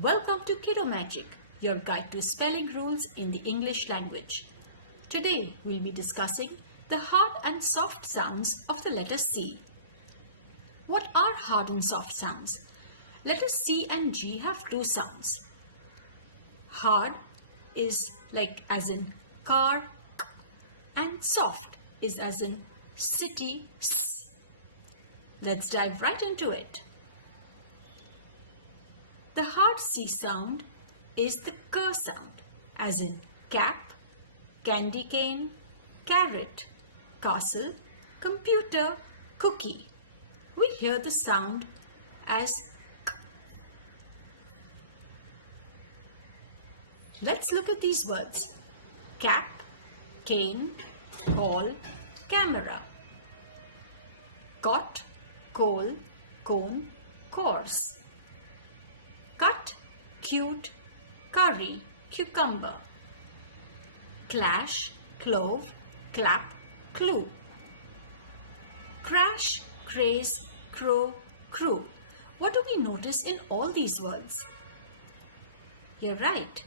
Welcome to Kiddo Magic, your guide to spelling rules in the English language. Today we'll be discussing the hard and soft sounds of the letter C. What are hard and soft sounds? Letters C and G have two sounds. Hard is like as in car, and soft is as in city, s. Let's dive right into it. The hard C sound is the k sound, as in cap, candy cane, carrot, castle, computer, cookie. We hear the sound as k. Let's look at these words. Cap, cane, call, camera. Cot, coal, cone, course. Cut, cute, curry, cucumber. Clash, clove, clap, clue. Crash, craze, crow, crew. What do we notice in all these words? You're right.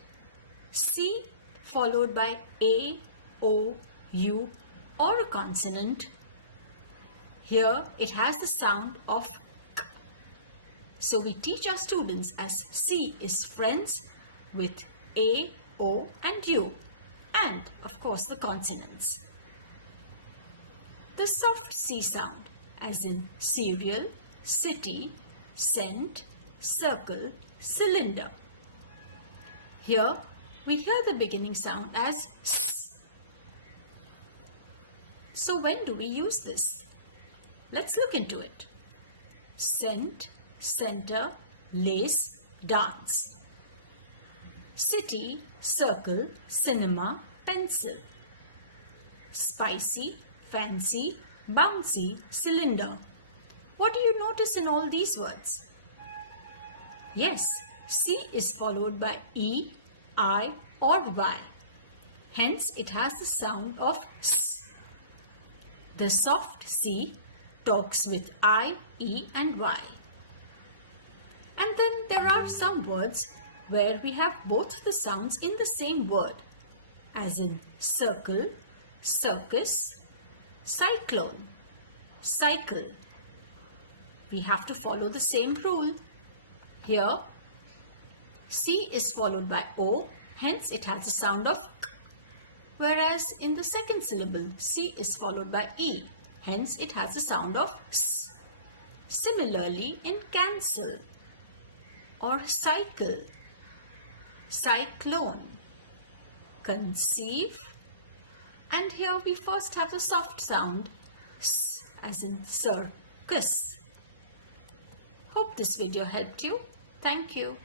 C followed by A, O, U or a consonant. Here it has the sound of k. So we teach our students as C is friends with A, O and U, and of course the consonants. The soft C sound as in cereal, city, scent, circle, cylinder. Here we hear the beginning sound as S. So when do we use this? Let's look into it. Scent, center, lace, dance. City, circle, cinema, pencil. Spicy, fancy, bouncy, cylinder. What do you notice in all these words? Yes, C is followed by E, I or Y. Hence it has the sound of S. The soft C talks with I, E and Y. And then there are some words where we have both the sounds in the same word, as in circle, circus, cyclone, cycle. We have to follow the same rule. Here, C is followed by O, hence it has the sound of k. Whereas in the second syllable, C is followed by E, hence it has the sound of S. Similarly in cancel or cycle, cyclone, conceive, and here we first have the soft sound S as in circus. Hope this video helped you. Thank you.